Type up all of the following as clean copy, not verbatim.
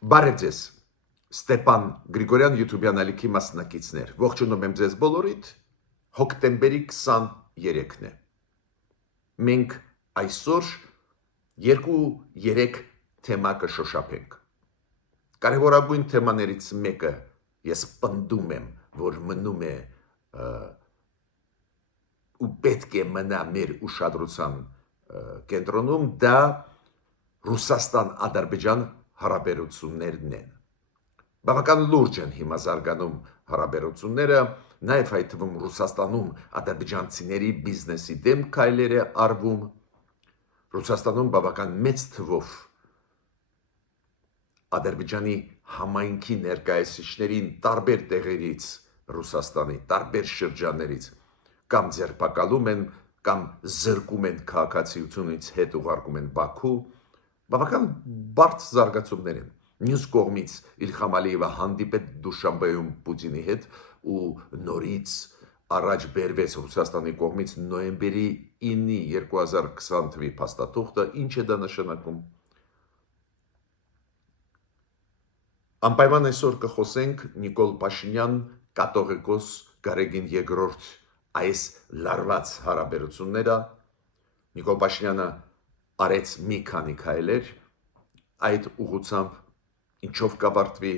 Բարև ձեզ, Ստեփան Գրիգորյան YouTube-յան ալիքի մասնակիցներ, ողջունում եմ ձեզ բոլորիդ, հոկտեմբերի 23-ն է։ Մենք այսօր 2-3 թեմա կշոշափենք։ Կարևորագույն թեմաներից մեկը ես պնդում եմ, որ մնում է ու պետք է մնա մեր ուշադրության կենտրոնում, դա Ռուսաստան-Ադրբեջան հարաբերություններն են։ Բավական լուրջ են հիմա զարգանում հարաբերությունները, նաև այդ թվում Ռուսաստանում ադրբեջանցիների բիզնեսի դեմ քայլեր է արվում, Ռուսաստանում բավական մեծ թվով Ադրբեջանի համայնքի ներկայացուցիչներին տարբեր տեղերից Ռուսաստանի, տարբեր շրջաններից կամ ձերբակալում են, կամ զրկում են քաղաքացիությունից հետ ուղարկում են Բաքու, բավական բարդ զարգացումներ են։ Մյուս կողմից Իլհամ Ալիևը հանդիպեց Դուշանբեում Պուտինի հետ ու նորից առաջ բերվեց Ռուսաստանի կողմից նոյեմբերի 9-ի 2020 թվականի փաստաթուղթը, ինչ է դա նշանակում։ Անպայման այսօր կխոսենք Նիկոլ Փաշինյան, կաթողիկոս Գարեգին II այս լարված հարաբերությունները։ Նիկոլ Փաշինյանը արեց մի քանի քայլեր այդ ուղղությամբ, ինչով կավարտվի,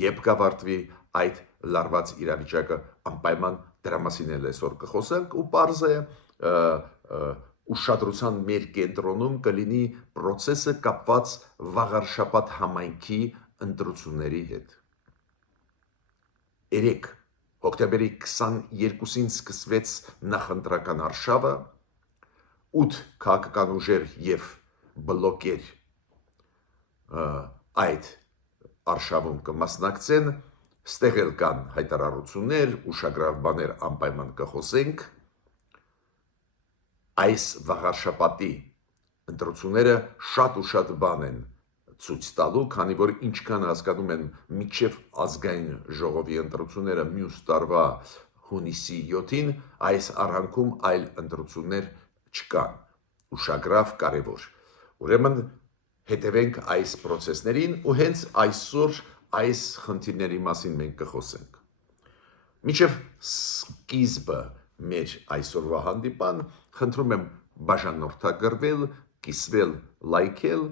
երբ կավարտվի այդ լարված իրավիճակը, անպայման դրա մասին էլ այսօր կխոսենք ու պարզ է ուշադրության մեր կենտրոնում կլինի process-ը կապված Վաղարշապատ համայնքի ընտրությունների հետ։ Երեկ հոկտեմբերի 22-ին սկսվեց նախընտրական արշավը, 8 քաղաքական ուժեր և բլոկեր այդ արշավում կմասնակցեն, ստեղ էլ կան հայտարարություններ, ուշագրավ բաներ անպայման կխոսենք։ Այս վաղարշապատի ընտրությունները շատ ու շատ բան են ցույց տալու, քանի որ ինչքան հասկանում են միջև ազգային ժողովի ընտրությունները մյուս տարվա հունիսի 7-ին, այս առանցքում այլ ընտրություններ չկան, ուշագրավ կարևոր։ Ուրեմն հետևենք այս process-ներին ու հենց այսօր այս խնդիրների մասին մենք կխոսենք։ Մինչև սկիզբը մեր այսօրվա հանդիպան, խնդրում եմ բաժանորդագրվել, կիսվել, լայքել,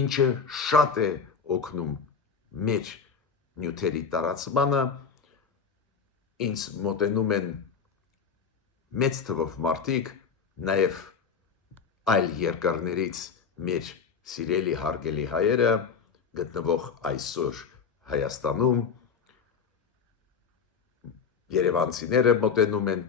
ինչը շատ է օգնում մեր նյութերի տարածմանը, ինձ մոտենում են մեծ թվով մարդիկ, նաև այլ երկրներից մեր սիրելի հարգելի հայերը, գտնվող այսօր Հայաստանում, երևանցիները մոտենում են,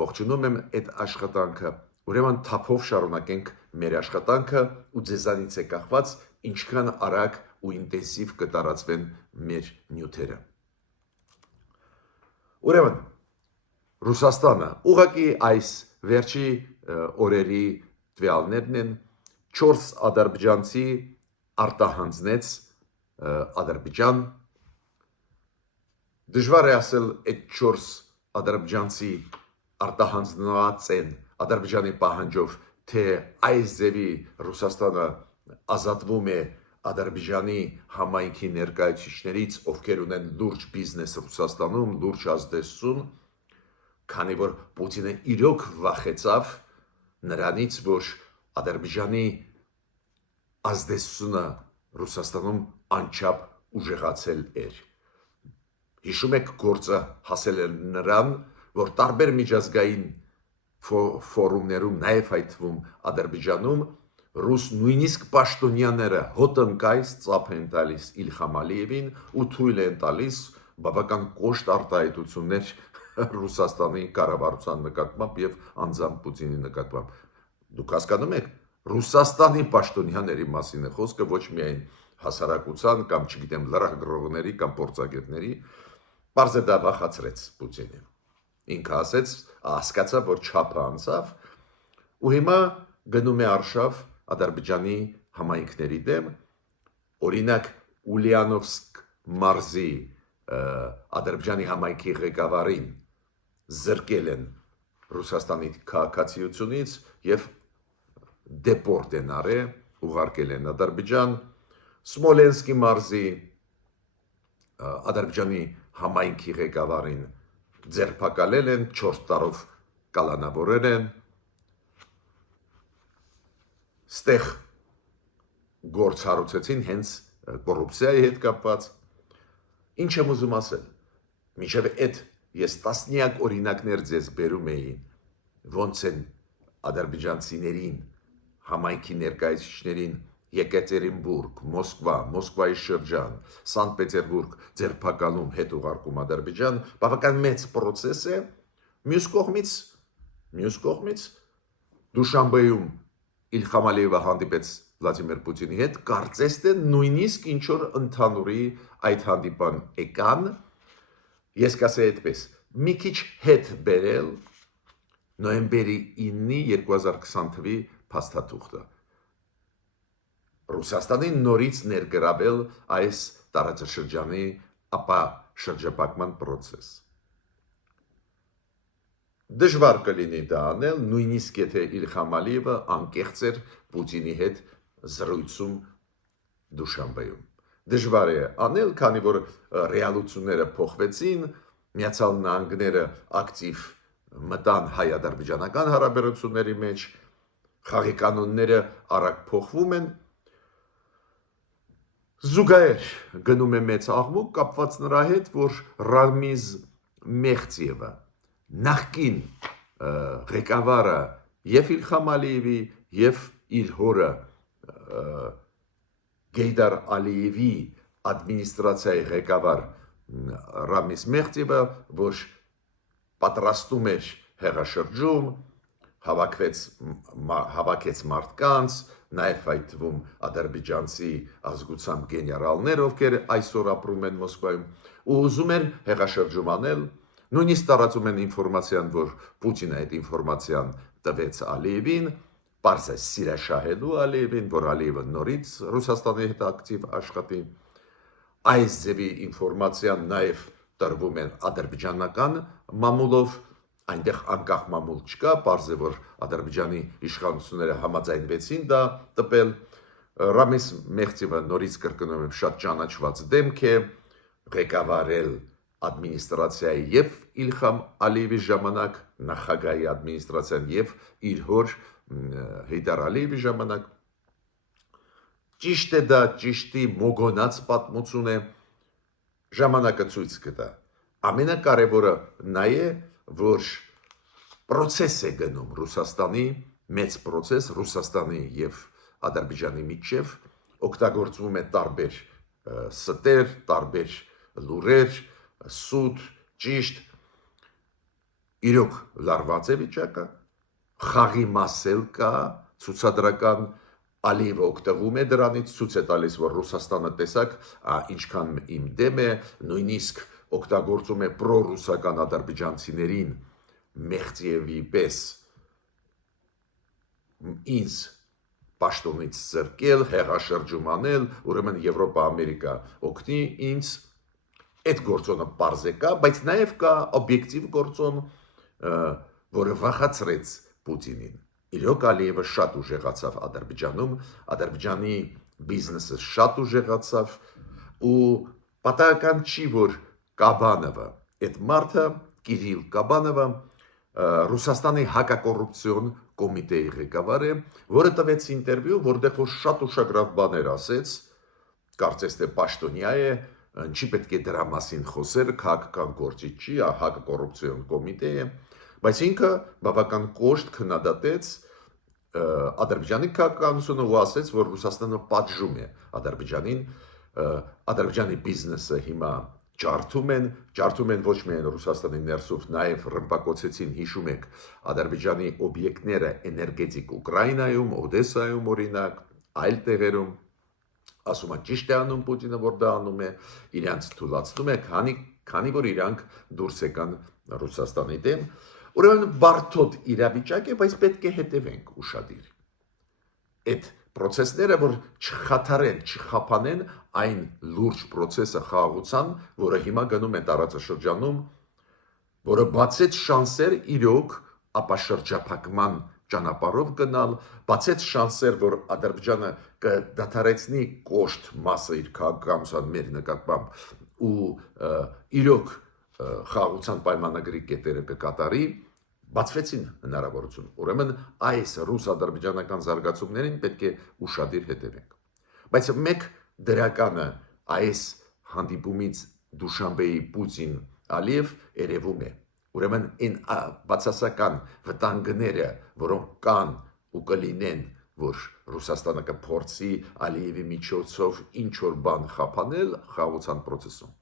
ողջունում եմ այդ աշխատանքը, ուրեմն թափով շարունակենք մեր աշխատանքը ու ձեզանից է կախված ինչքան արագ ու ինտենսիվ կտարածվեն մեր նյութերը։ Ուրեմն Ռուսաստանը ուղղակի այս վերջի օրերի տվյալներն են 4 ադրբեջանցի արտահանձնեց Ադրբեջան։ Դժվար է ասել այդ 4 ադրբեջանցի արտահանձնված են Ադրբեջանի պահանջով, թե այս ձևի Ռուսաստանը ազատվում է Ադրբեջանի համայնքի ներկայացուցիչներից, ովքեր ունեն լուրջ բիզնես Ռուսաստանում, լուրջ ազդեցություն, քանի որ Պուտինը իրոք վախեցավ նրանից, որ Ադրբեջանի ազդեցությունը Ռուսաստանում անչափ ուժեղացել էր։ Հիշում եք, գործը հասել է նրան, որ տարբեր միջազգային ֆորումներում, նաև այդ թվում Ադրբեջանում, ռուս նույնիսկ պաշտոնյաները հոտնկայս ծափ են տալիս Իլհամ Ալիևին ու թույլ են տալիս բավական կոշտ արտահայտություններ Ռուսաստանի կառավարության նկատմամբ եւ անձամբ Պուտինի նկատմամբ։ Դուք հասկանում եք, Ռուսաստանի պաշտոնյաների մասին է խոսքը, ոչ միայն հասարակության կամ չգիտեմ լրագրողների կամ փորձագետների, բարձր դա վախացրեց Պուտինին։ Ինքը ասեց, հասկացավ, որ չափը անցավ ու հիմա գնում է արշավ Ադրբեջանի համայնքների դեմ, օրինակ Ուլիանովսկ մարզի Ադրբեջանի համայնքի ղեկավարին զրկել են Ռուսաստանի քաղաքացիությունից եւ դեպորտ են արել, ուղարկել են Ադրբեջան, Սմոլենսկի մարզի Ադրբեջանի համայնքի ղեկավարին ձերբակալել են, 4 տարով կալանավորել են, ստեղ գործ հարուցեցին հենց կոռուպցիայի հետ կապված։ Ինչ եմ ուզում ասել, մինչև այդ ես տասնյակ օրինակներ ձեզ բերում էին, ոնց են ադրբեջանցիներին, համայնքի ներկայացուցիչներին Եկատերինբուրգ, Մոսկվա, Մոսկվայի շրջան, Սանկտ Պետերբուրգ ձերբակալում հետ ուղարկում Ադրբեջան, բավական մեծ process է, մյուս կողմից Դուշանբեում Իլհամ Ալիևը հանդիպեց Վլադիմիր Պուտինի հետ, կարծես թե նույնիսկ ինչ որ ընդհանուրի այդ հանդիպան եկան, ես կասեի այդպես, մի քիչ հետ բերել նոյեմբերի 9-ի 2020 թվականի փաստաթուղթը։ Ռուսաստանին նորից ներգրավել այս տարածաշրջանի ապա շրջապատման process։ Դժվար կլինի դա անել, նույնիսկ եթե Իլհամ Ալիևը անկեղծ էր Պուտինի հետ զրույցում Դուշանբեում։ Դժվար է անել, քանի որ ռեալությունները փոխվեցին, Միացյալ Նահանգները ակտիվ մտան հայ-ադրբեջանական հարաբերությունների մեջ, խաղի կանոնները արագ փոխվում են։ Զուգահեռ գնում է մեծ աղմուկ կապված նրա հետ, որ Ռամիզ Մեխտիևը նախկին ղեկավարը եւ Իլհամ Ալիևի եւ իր հորը Գեյդար Ալիևի ադմինիստրացիայի ղեկավար Ռամիզ Մեխտիևը, որ պատրաստում էր հեղաշրջում, հավաքեց մարդկանց, նաև այդ թվում ադրբեջանցի ազգությամբ գեներալներ, ովքեր այսօր ապրում են Մոսկվայում, ու ուզում էր հեղաշրջում անել, նույնիսկ տարածում են ինֆորմացիան, որ Պուտինը այդ ինֆորմացիան տվեց Ալիևին, պարզ է սիրաշահելու Ալիևին, որ Ալիևը նորից Ռուսաստանի հետ ակտիվ աշխատի, այս ձևի ինֆորմացիան նաև տրվում են ադրբեջանական մամուլով, այնտեղ անկախ մամուլ չկա, պարզ է, որ Ադրբեջանի իշխանությունները համաձայնվեցին դա տպել, Ռամիզ Մեխտիևը նորից կրկնում եմ շատ ճանաչված դեմք է, ղեկավարել ադմինիստրացիայի եւ Իլհամ Ալիևի ժամանակ, նախագահի ադմինիստրացիան եւ իր հոր Հեյդար Ալիևի ժամանակ։ Ճիշտ է դա, ճիշտի մոգոնած պատմություն է, ժամանակը ցույց կտա։ Ամենակարևորը նա է, որ process է գնում Ռուսաստանի, մեծ process Ռուսաստանի եւ Ադրբեջանի միջև, օգտագործվում է տարբեր ստեր, տարբեր լուրեր, սուտ, ճիշտ, իրոք լարված է վիճակը, խաղի մասել կա, ցուցադրական Ալիևը օգտվում է դրանից, ցույց է տալիս, որ Ռուսաստանը տեսակ, ինչքան իմ դեմ է, նույնիսկ օգտագործում է պրոռուսական ադրբեջանցիներին Մեխտիևի պես ինձ պաշտոնից զրկել, հեղաշրջում անել, ուրեմն Եվրոպա, Ամերիկա օգնի ինձ, այդ գործոնը պարզ է կա, բայց նաև կա օբյեկտիվ գործոն, որը վախացրեց Պուտինին։ Իրոք Ալիևը շատ ուժեղացավ Ադրբեջանում, Ադրբեջանի բիզնեսը շատ ուժեղացավ ու պատահական չի, որ Կաբանովը, այդ մարդը Կիրիլ Կաբանովը Ռուսաստանի հակակոռուպցիոն կոմիտեի ղեկավար է, որը տվեց ինտերվյու, որտեղ որ շատ ուշագրավ բաներ ասեց, կարծես թե պաշտոնյա է, չի պետք է դրա մասին խոսել, քաղաքական գործիչ չի, հակակոռուպցիոն կոմիտե է, բայց ինքը բավական կոշտ քննադատեց Ադրբեջանի քաղաքականությունը ու ասեց, որ Ռուսաստանը պատժում է Ադրբեջանին, Ադրբեջանի բիզնեսը հիմա ջարդում են ոչ միայն Ռուսաստանի ներսով, նաև ռմբակոծեցին, հիշում եք, Ադրբեջանի օբյեկտները էներգետիկ Ուկրաինայում, Օդեսայում օրինակ, այլ տեղերում, ասում է ճիշտ է անում Պուտինը, որ դա անում է, իրանց թույլատնում է, քանի որ իրանք դուրս եկան Ռուսաստանի դեմ, ուրեմն բարդոտ իրավիճակ է, բայց պետք է հետևենք ուշադիր։ Այդ process-ները, որ չխաթարեն, չխափանեն այն լուրջ process-ը խաղաղության, որը հիմա գնում է տարածաշրջանում, որը բացեց շանսեր իրոք ապաշրջափակման ճանապարհով գնալ, բացեց շանսեր, որ Ադրբեջանը կդադարեցնի կոշտ մասը իր քաղաքականության մեր նկատմամբ ու իրոք խաղաղության պայմանագրի կետերը կկատարի, բացվեցին հնարավորություն։ Ուրեմն այս ռուս-ադրբեջանական զարգացումներին պետք է ուշադիր հետևենք։ Բայց մեկ դրականը այս հանդիպումից Դուշանբեի Պուտին-Ալիև երևում է։ Ուրեմն այն բացասական վտանգները, որոնք կան ու կլինեն, որ Ռուսաստանը կփորձի Ալիևի միջոցով ինչ-որ բան խափանել խաղաղության process-ում։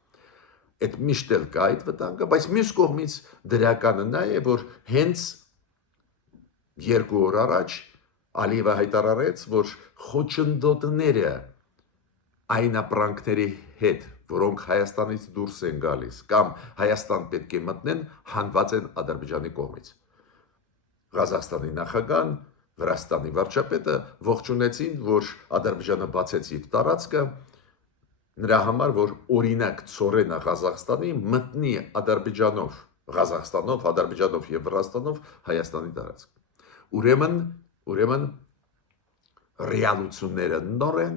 Այդ միշտ էլ կա այդ վտանգը, բայց մյուս կողմից դրականը նա է, որ հենց 2 օր առաջ Ալիևը հայտարարեց, որ խոչընդոտները այն ապրանքների հետ, որոնք Հայաստանից դուրս են գալիս կամ Հայաստան պետք է մտնեն, հանված են Ադրբեջանի կողմից։ Ղազախստանի նախագահան, Վրաստանի վարչապետը ողջունեցին, որ Ադրբեջանը բացեց իր տարածքը, նրա համար, որ օրինակ ծորենը Ղազախստանի մտնի Ադրբեջանով, Ղազախստանով, Ադրբեջանով եւ Վրաստանով Հայաստանի տարածք։ Ուրեմն ռեալությունները նոր են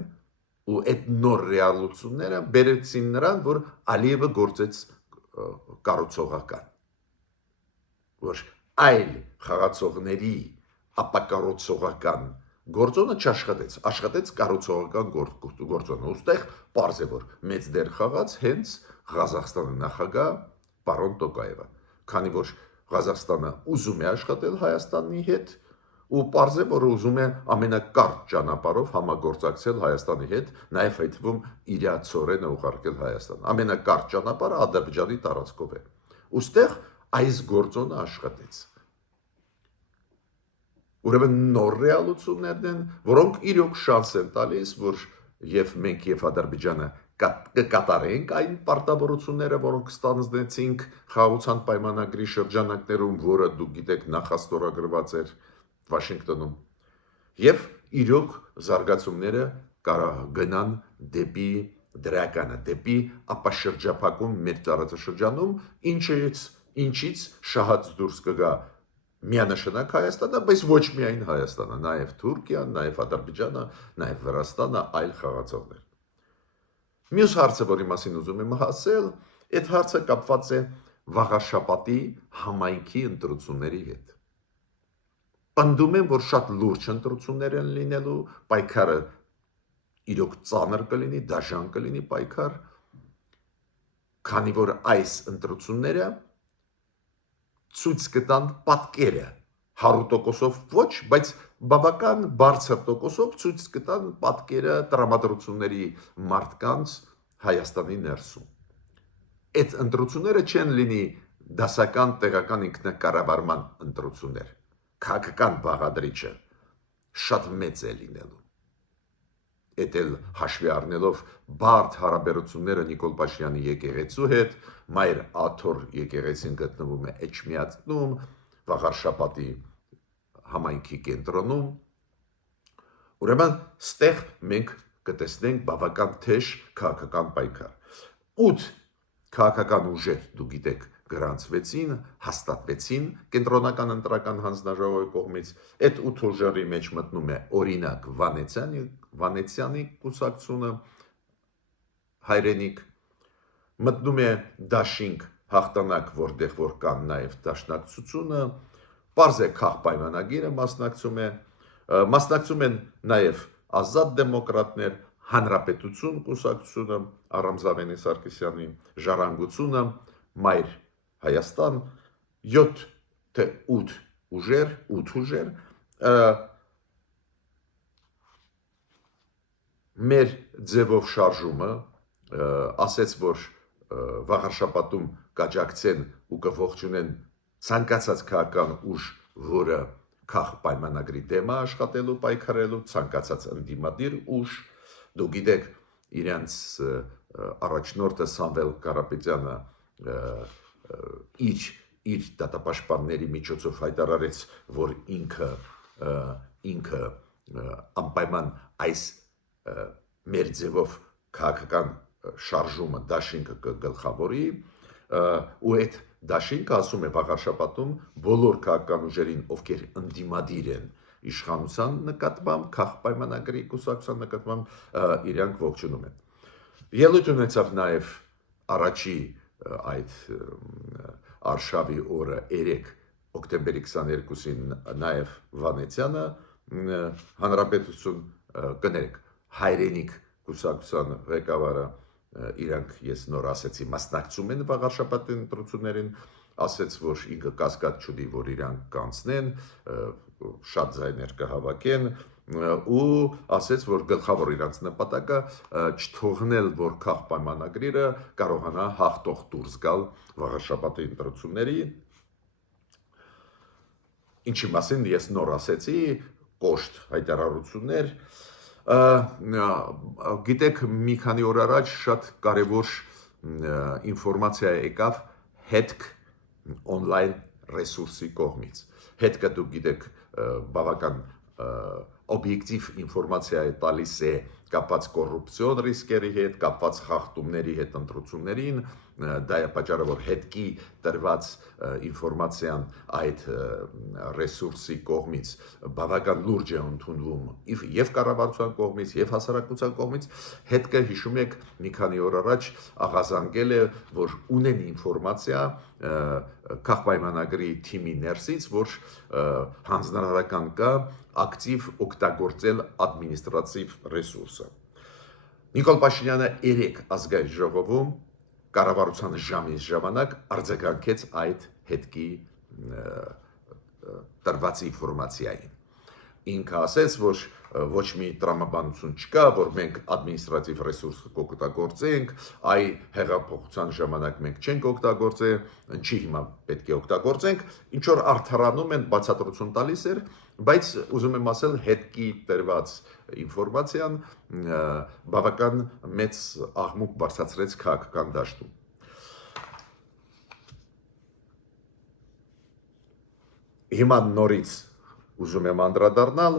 ու այդ նոր ռեալությունները բերեցին նրան, որ Ալիևը գործեց կառուցողական, որ այլ խաղացողների ապակառուցողական գործոնը չաշխատեց, աշխատեց կառուցողական գործոնը։ Ուստեղ պարզ է, որ մեծ դեր խաղաց հենց Ղազախստանի նախագահ պարոն Տոկաևը, քանի որ Ղազախստանը ուզում է աշխատել Հայաստանի հետ ու պարզ է, որ ուզում է ամենակարճ ճանապարհով համագործակցել Հայաստանի հետ, նաև այդ թվում իր ծորենը ուղարկել Հայաստան։ Ամենակարճ ճանապարհը Ադրբեջանի տարածքով է։ Ուստեղ այս գործոնը աշխատեց։ Ուրեմն նոր ռեալություններն են, որոնք իրոք շանս են տալիս, որ եւ մենք եւ Ադրբեջանը կկատարենք այն պարտավորությունները, որոնք ստանձնեցինք խաղաղության պայմանագրի շրջանակներում, որը դուք գիտեք նախաստորագրված էր Վաշինգտոնում, եւ իրոք զարգացումները գնան դեպի դրականը, դեպի ապաշրջափակում մեր տարածաշրջանում, ինչից շահած դուրս կգա միանշանակ Հայաստանը, բայց ոչ միայն Հայաստանը, նաև Թուրքիան, նաև Ադրբեջանը, նաև Վրաստանը, այլ խաղացողներ։ Մյուս հարցը, որի մասին ուզում եմ ասել, այդ հարցը կապված է վաղաշաբաթի համայնքի ընտրությունների հետ։ Պնդում եմ, որ շատ լուրջ ընտրություններ են լինելու, պայքարը իրոք ծանր կլինի, դաժան կլինի պայքար, քանի որ այս ընտրությունները ցույց կտան պատկերը 100%-ով ոչ, բայց բավական բարձր տոկոսով ցույց կտան պատկերը տրամադրությունների մարդկանց Հայաստանի ներսում։ Այդ ընտրությունները չեն լինի դասական տեղական ինքնակառավարման ընտրություններ։ Քաղաքական բաղադրիչը շատ մեծ է լինելու։ Էդ էլ հաշվի առնելով բարդ հարաբերությունները Նիկոլ Փաշինյանի եկեղեցու հետ, Մայր Աթոր եկեղեցին գտնվում է Էջմիածնում, վաղարշաբաթի համայնքի կենտրոնում։ Ուրեմն ստեղ մենք կտեսնենք բավական թեժ քաղաքական պայքար։ 8 քաղաքական ուժեր, դուք գիտեք, գրանցվեցին, հաստատվեցին կենտրոնական ընտրական հանձնաժողովի կողմից։ Այդ 8 ուժերի մեջ մտնում է օրինակ Վանեցյանի կուսակցությունը, Հայրենիք, մտնում է Դաշինք հաղթանակ, որտեղ որ կան նաև դաշնակցությունը, պարզ է քաղ պայմանագիրը մասնակցում են նաև ազատ դեմոկրատներ, Հանրապետություն կուսակցությունը, Արամզավենի Սարգսյանի ժառանգությունը, Մայր Հայաստան, 7 թե 8 ուժեր, մեր ձևով շարժումը ասեց, որ վաղարշաբաթում կաջակցեն ու կողջունեն ցանկացած քաղաքական ուժ, որը քաղ պայմանագրի դեմ է աշխատելու, պայքարելու, ցանկացած ընդդիմադիր ուժ, դուք գիտեք, իրենց առաջնորդը Սամվել Կարապետյանը իր դատապաշտպանների միջոցով հայտարարեց, որ ինքը անպայման այս մեր ձևով քաղաքական շարժումը Դաշինքը կգլխավորի ու այդ Դաշինքը ասում է վաղարշապատում բոլոր քաղաքական ուժերին, ովքեր ընդդիմադիր են իշխանության նկատմամբ, քաղաքապայմանագրի կուսակցության նկատմամբ իրանք ողջունում են։ Ելույթ ունեցավ նաև առաջի այդ արշավի օրը 3 օկտեմբերի 22-ին նաև Վանեցյանը հանրապետություն կներեք հայրենիք կուսակցության ղեկավարը իրանք ես նոր ասեցի մասնակցում են վաղարշապատի ընտրություններին, ասեց, որ ինքը կասկած չունի, որ իրանք կանցնեն, շատ ձայներ կհավաքեն ու ասեց, որ գլխավոր իրանք նպատակը չթողնել, որ քաղաքապայմանագրերը կարողանա հաղթող դուրս գալ վաղարշապատի ընտրությունների, ինչի մասին ես նոր ասեցի, կոշտ հայտարարություններ, գիտեք, մի քանի օր առաջ շատ կարևոր ինֆորմացիա եկավ հետք օնլայն ռեսուրսի կողմից։ Հետքը դուք գիտեք բավական օբյեկտիվ ինֆորմացիա է տալիս է կապված կոռուպցիոն ռիսկերի հետ, կապված խախտումների հետ ընտրություններին, դա է պատճառը, որ հետքի տրված ինֆորմացիան այդ ռեսուրսի կողմից բավական լուրջ է ընդունվում եւ կառավարության կողմից, եւ հասարակության կողմից, հետքը հիշում եք մի քանի օր առաջ աղազանգել է, որ ունեն ինֆորմացիա քաղաքապայմանագրի թիմի ներսից, որ հանձնարարական կա ակտիվ օգտագործել ադմինիստրատիվ ռեսուրսը։ Նիկոլ Փաշինյանը 3 ազգային ժողովում կառավարության ժամից ժամանակ արձագանքեց այդ հետքի տրված ինֆորմացիային։ Ինքը ասեց, որ ոչ մի տրամաբանություն չկա, որ մենք ադմինիստրատիվ ռեսուրսը կօգտագործենք, այ հեղափոխության ժամանակ մենք չենք օգտագործել, ինչի հիմա պետք է օգտագործենք, ինչ որ արդարանում են բացատրություն տալիս էր, բայց ուզում եմ ասել հետքի տրված ինֆորմացիան բավական մեծ աղմուկ բարձրացրեց քաղաքական դաշտում։ Հիմա նորից ուզում եմ անդրադառնալ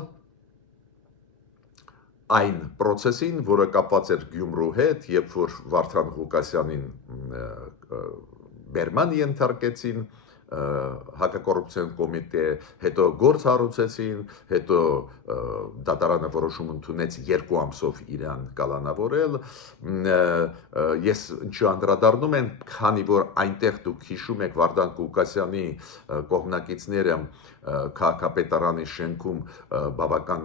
այն process-ին, որը կապված էր Գյումրու հետ, երբ որ Վարդան Ղուկասյանին բերման ենթարկեցին, հակակոռուպցիոն կոմիտե, հետո գործ հարուցեցին, հետո դատարանը որոշում ընդունեց 2 ամսով իրան կալանավորել, ես ինչու անդրադառնում եմ, քանի որ այնտեղ դուք հիշում եք Վարդան Ղուկասյանի կողմնակիցները քաղաքապետարանի շենքում բավական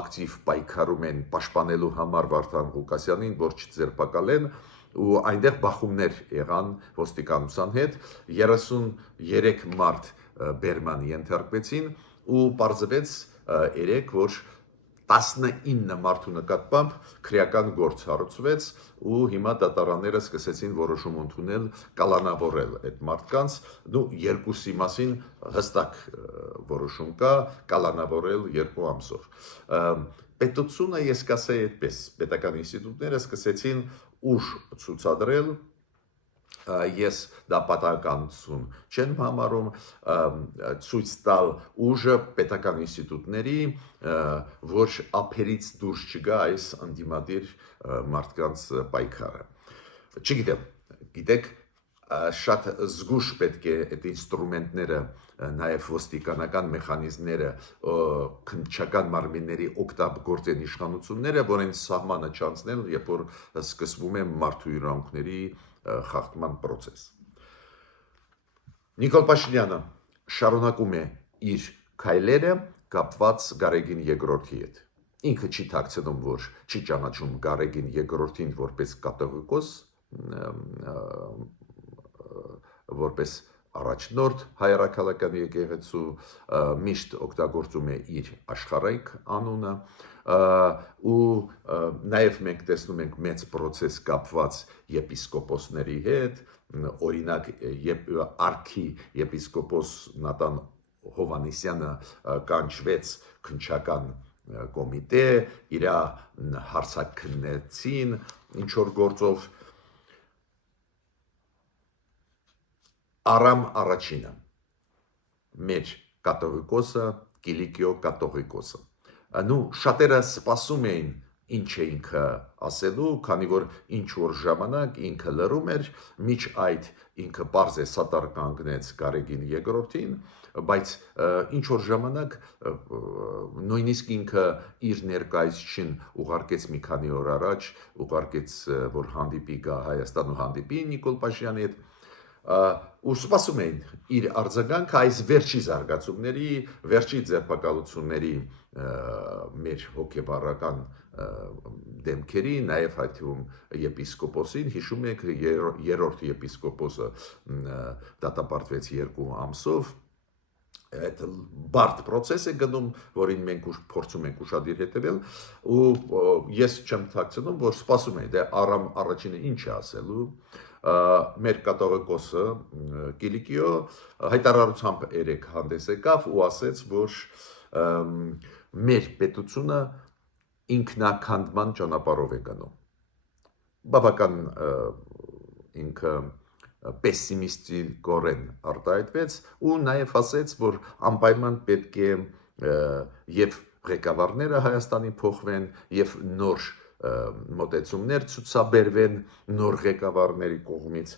ակտիվ պայքարում են պաշտպանելու համար Վարդան Ղուկասյանին, որ չձերբակալեն, ու այնտեղ բախումներ եղան ոստիկանության հետ, 33 մարդ բերման ենթարկվեցին ու պարզվեց երեք, որ 19 մարդու նկատմամբ քրեական գործ հարուցվեց ու հիմա դատարանները սկսեցին որոշում ընդունել կալանավորել այդ մարդկանց, երկուսի մասին հստակ որոշում կա, կալանավորել 2 ամսով։ Պետությունը, ես կասեի այդպես, պետական ինստիտուտները սկսեցին ուժ ցուցադրել, ես դա պատահականություն չեմ համարում, ցույց տալ ուժը պետական ինստիտուտների, որ ափերից դուրս չգա այս ընդդիմադիր մարդկանց պայքարը։ Չգիտեմ, գիտեք, շատ զգուշ պետք է այդ ինստրումենտները, նաև ոստիկանական մեխանիզմները, քննչական մարմինների օգտագործեն իշխանությունները, որ այն սահմանը չանցնեն, երբ որ սկսվում է մարդու իրավունքների խախտման process։ Նիկոլ Փաշինյանը շարունակում է իր քայլերը կապված Գարեգին Երկրորդի հետ։ Ինքը չի թաքցնում, որ չի ճանաչում Գարեգին Երկրորդին որպես կատողիկոս, որպես առաջնորդ հայրաքաղաքական եկեղեցու, միշտ օգտագործում է իր աշխարհայք անունը, ու նաև մենք տեսնում ենք մեծ process կապված եպիսկոպոսների հետ, օրինակ արքի եպիսկոպոս Նատան Հովանեսյանը կանչվեց քննչական կոմիտե, իր հարցաքննեցին ինչ որ գործով, Արամ առաջինը, մեր կատողիկոսը, Կիլիկիո կատողիկոսը, շատերը սպասում էին ինչ է ինքը ասելու, քանի որ ինչ որ ժամանակ ինքը լռում էր, միջ այդ ինքը պարզ է սատար կանգնեց Գարեգին երկրորդին, բայց ինչ որ ժամանակ նույնիսկ ինքը իր ներկայացուցիչին ուղարկեց մի քանի օր առաջ, ուղարկեց որ հանդիպի գա Հայաստան ու հանդիպի Նիկոլ Փաշինյանի հետ, ու սպասում էին իր արձագանքը այս վերջի զարգացումների, վերջի ձերբակալությունների մեր հոգեբարական դեմքերի, նաև այդ թվում եպիսկոպոսին, հիշում եք երրորդ եպիսկոպոսը դատապարտվեց 2 ամսով, այդ բարդ process է գնում, որին մենք փորձում ենք ուշադիր հետևել, ու ես չեմ թաքցնում, որ սպասում եմ, դե Արամ առաջինը ինչ է ասելու, մեր կատողիկոսը Կիլիկիո հայտարարությամբ երեք հանդես եկավ ու ասեց, որ մեր պետությունը ինքնականդման ճանապարհով է գնում։ Բավական ինքը պեսիմիստիկորեն արտահայտվեց ու նաև ասեց, որ անպայման պետք է եւ ղեկավարները Հայաստանի փոխվեն եւ նոր մոտեցումներ ցուցաբերվեն նոր ղեկավարների կողմից։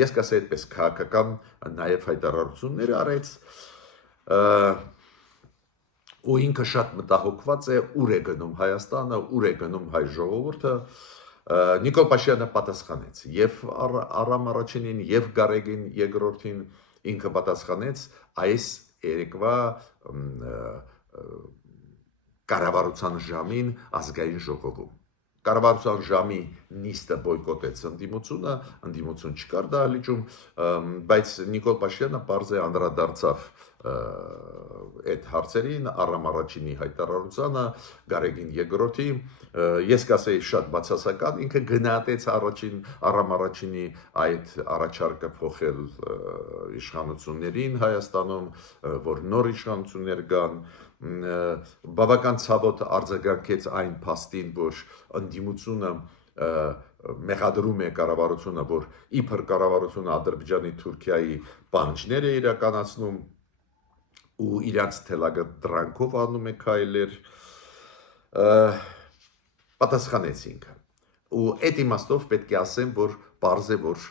Ես կասեի այդպես քաղաքական նաև հայտարարություններ արեց ու ինքը շատ մտահոգված է ուր է գնում Հայաստանը, ուր է գնում հայ ժողովուրդը։ Նիկոլ Փաշինյանը պատասխանեց եւ Արամ առաջինին եւ Գարեգին երկրորդին ինքը պատասխանեց այս երեկվա կառավարության ժամին ազգային ժողովում։ Կառավարության ժամի նիստը բոյկոտեց ընդդիմություն չկար դահլիճում, բայց Նիկոլ Փաշինյանը պարզ է անդրադարձավ այդ հարցերին, Արամ առաջինի հայտարարությանը, Գարեգին երկրորդի, ես կասեի շատ բացասական, ինքը գնահատեց Արամ առաջինի այդ առաջարկը փոխել իշխանություններին Հայաստանում, որ նոր իշխանություններ կան, բավական ցավոտ արձագանքեց այն փաստին, որ ընդդիմությունը մեղադրում է կառավարությունը, որ իբր կառավարությունը Ադրբեջանի, Թուրքիայի պահանջներ է իրականացնում ու իրանց թելադրանքով անում է քայլեր, պատասխանեց ինքը։ Ու այդ իմաստով պետք է ասեմ, որ պարզ է, որ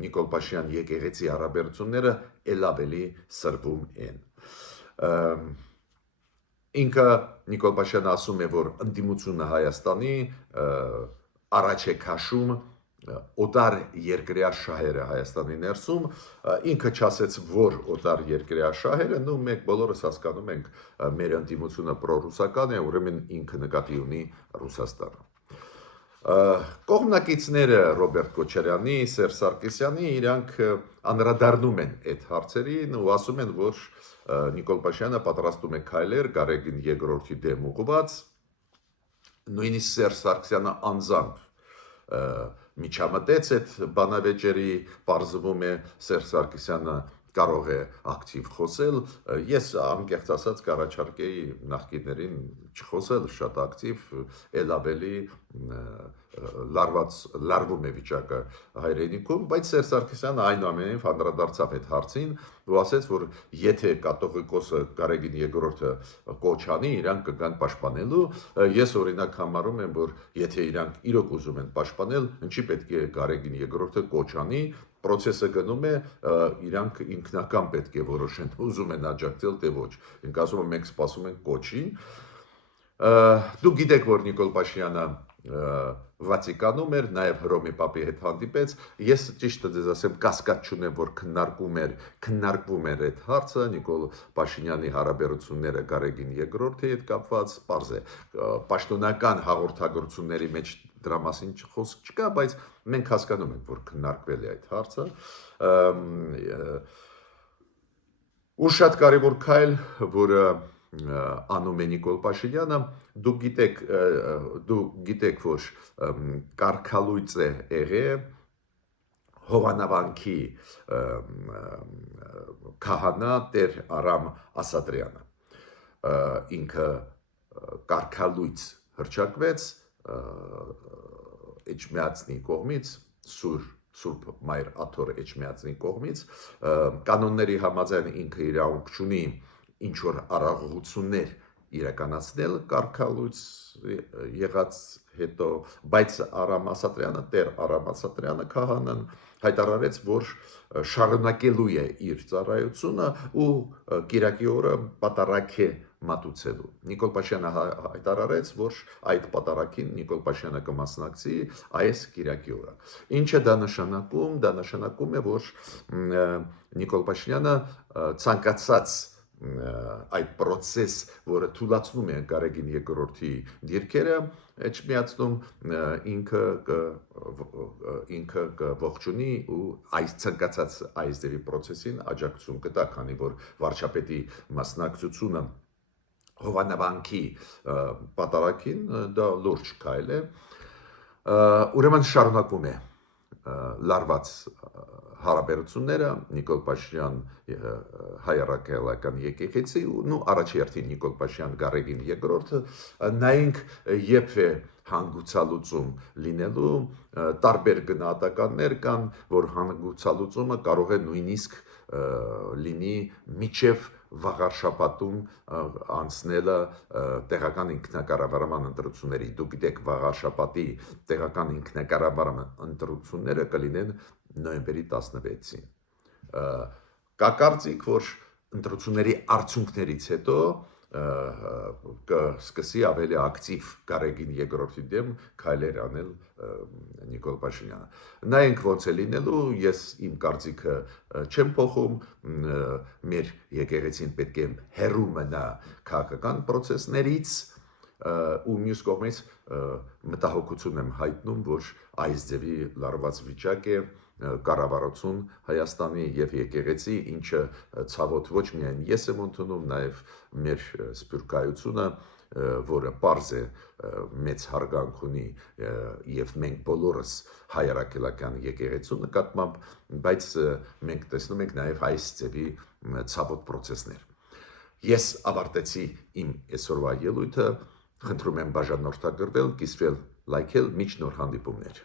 Նիկոլ Փաշինյան եկեղեցի հարաբերությունները ել ավելի սրվում են։ Ինքը Նիկոլ Փաշինյանը ասում է, որ ընդդիմությունը Հայաստանի առաջ է քաշում օտար երկրյա շահերը Հայաստանի ներսում, ինքը չասեց, որ օտար երկրյա շահերը, մենք բոլորս հասկանում ենք, մեր ընդդիմությունը պրոռուսական է, ուրեմն ինքը նկատի ունի Ռուսաստանը։ Կողմնակիցները Ռոբերտ Քոչարյանի, Սերժ Սարգսյանի իրանք անդրադառնում են այդ հարցերին ու ասում են, որ Նիկոլ Փաշինյանը պատրաստում է քայլեր Գարեգին երկրորդի դեմ ուղղված, նույնիսկ Սերժ Սարգսյանը անձամբ միջամտեց այդ բանավեճերի, պարզվում է Սերժ Սարգսյանը կարող է ակտիվ խոսել, ես անկեղծ ասած կառաջարկեի նախկիններին չխոսել շատ ակտիվ, ել ավելի լարվում է վիճակը հայրենիքում, բայց Սերժ Սարգսյանը այնուամենայնիվ անդրադարձավ այդ հարցին ու ասեց, որ եթե կատողիկոսը Գարեգին երկրորդը կոչ անի, իրանք կգան պաշտպանելու, ես օրինակ համարում եմ, որ եթե իրանք իրոք ուզում են պաշտպանել, ինչի պետք է Գարեգին երկրորդը կոչ անի, process-ը գնում է, իրանք ինքնական պետք է որոշեն, ուզում են աջակցել, թե ոչ։ Ինք ասում եմ, մենք սպասում ենք կոչին։ Դուք գիտեք, որ Նիկոլ Փաշինյանը Վատիկանում էր, նաև Հռոմի Պապի հետ հանդիպեց, ես ճիշտը ձեզ ասեմ, կասկած չունեմ, որ քննարկվում էր այդ հարցը, Նիկոլ Փաշինյանի հարաբերությունները Գարեգին երկրորդի հետ կապված, պարզ է, պաշտոնական հաղորդագրությունների մեջ դրա մասին խոսք չկա, բայց մենք հասկանում ենք, որ քննարկվել է այդ հարցը, ու շատ կարևոր քայլ, որը անում է Նիկոլ Փաշինյանը, դուք գիտեք, որ կարգալույծ է եղել Հովանավանքի քահանա Տեր Արամ Ասատրյանը, ինքը կարգալույծ հռչակվեց Էջմիածնի կողմից, Սուրբ Մայր Աթոր Էջմիածնի կողմից, կանոնների համաձայն ինքը իրավունք չունի ինչ որ արարողություններ իրականացնել կարգալույց եղած հետո, բայց Արամ Ասատրյանը, Տեր Արամ Ասատրյանը քահանան հայտարարեց, որ շարունակելու է իր ծառայությունը ու կիրակի օրը պատարագ է մատուցելու։ Նիկոլ Փաշյանը հայտարարեց, որ այդ պատարագին Նիկոլ Փաշյանը կմասնակցի այս կիրակի օրը։ Ինչը դա նշանակում։ Դա նշանակում է, որ Նիկոլ Փաշյանը ցանկացած այդ process, որը թույլատնում է Գարեգին երկրորդի դիրքերը, չմիացնում ինքը ողջունի ու այս ցանկացած այս դերի process-ին աջակցություն կտա, քանի որ վարչապետի մասնակցությունը Հովանավանքի պատարագին դա լուրջ քայլ է, ուրեմն շարունակում է լարված հարաբերությունները Նիկոլ Փաշյան հայ առաքելական եկեղեցի ու առաջերտին Նիկոլ Փաշյան Գարեգին երկրորդը նայենք երբ է հանգուցալուծում լինելու տարբեր գնահատականներ կան, որ հանգուցալուծումը կարող է նույնիսկ լինի միջև վաղար շաբաթում անցնելը տեղական ինքնակառավարման ընտրությունների։ Դուք գիտեք, վաղար շաբաթի տեղական ինքնակառավարման ընտրությունները կլինեն նոյեմբերի 16-ին։ Կա կարծիք, որ ընտրությունների արդյունքներից հետո կսկսի ավելի ակտիվ Գարեգին երկրորդի դեմ քայլեր անել Նիկոլ Փաշինյանը։ Նայենք ոնց է լինելու, ես իմ կարծիքը չեմ փոխում, մեր եկեղեցին պետք է հեռու մնա քաղաքական process-ներից ու մյուս կողմից մտահոգություն եմ հայտնում, որ այս ձևի լարված վիճակ է կառավարություն Հայաստանի եւ եկեղեցի, ինչը ցավոտ ոչ միայն ես եմ ընդունում, նաեւ մեր սփյուռքայությունը, որը պարզ է մեծ հարգանք ունի եւ մենք բոլորս հայ առաքելական եկեղեցու նկատմամբ, բայց մենք տեսնում ենք նաեւ այս ձևի ցավոտ process-ներ։ Ես ավարտեցի իմ այսօրվա ելույթը, խնդրում եմ բաժանորդագրվել, կիսվել, լայքել, մինչ նոր հանդիպումներ։